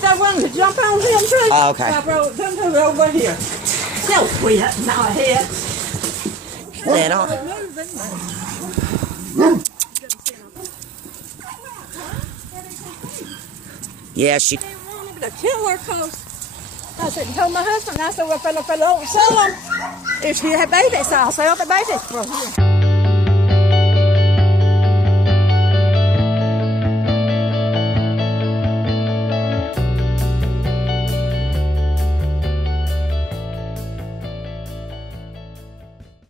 that one to jump on him too. Oh, okay. I brought them two over here. So we had not ahead. Let on. Yeah, she. They wanted to kill her cause I said, told my husband, I said, well, if I don't sell them, if she had babies, I'll sell the babies for her.